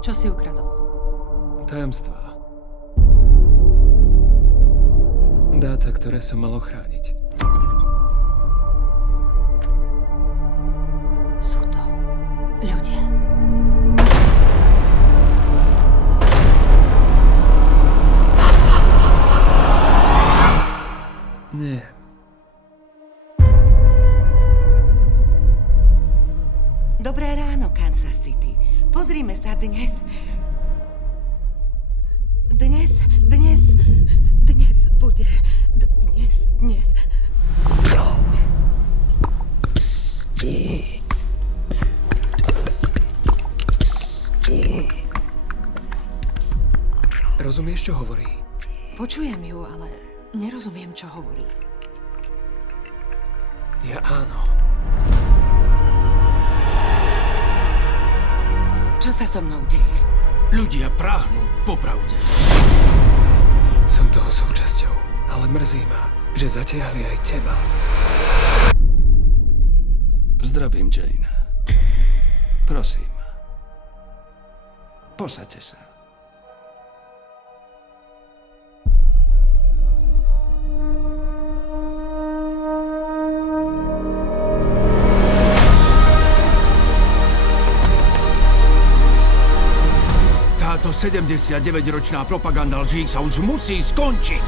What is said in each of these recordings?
Čo si ukradol? Tajomstvá. Dáta, ktoré som mal ochrániť. Sú to ľudia. Nie. Dobré ráno, Kansas City. Pozrime sa dnes. Dnes bude... Dnes... Rozumieš, čo hovorí? Počujem ju, ale nerozumiem, čo hovorí. Ja áno. Čo sa so mnou deje? Ľudia práhnú po pravde. Som toho súčasťou, ale mrzí ma, že zatiahli aj teba. Zdravím, Jane. Prosím. Posaďte sa. Táto 79-ročná propaganda lží sa už musí skončiť.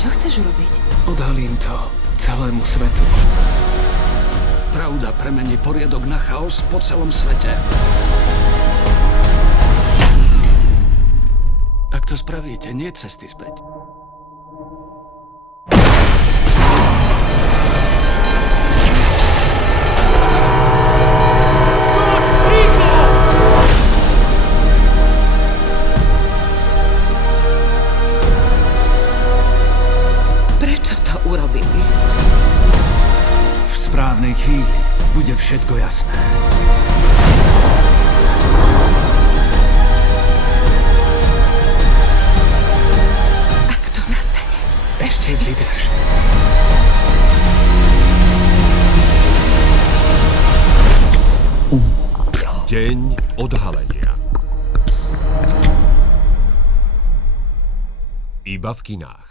Čo chceš urobiť? Odhalím to celému svetu. Pravda premení poriadok na chaos po celom svete. Ak to spravíte, nie cesty späť. Prečo to urobili? V správnej chvíli bude všetko jasné. Ak to nastane, Ešte vydrž. Deň odhalenia. Iba v kinách.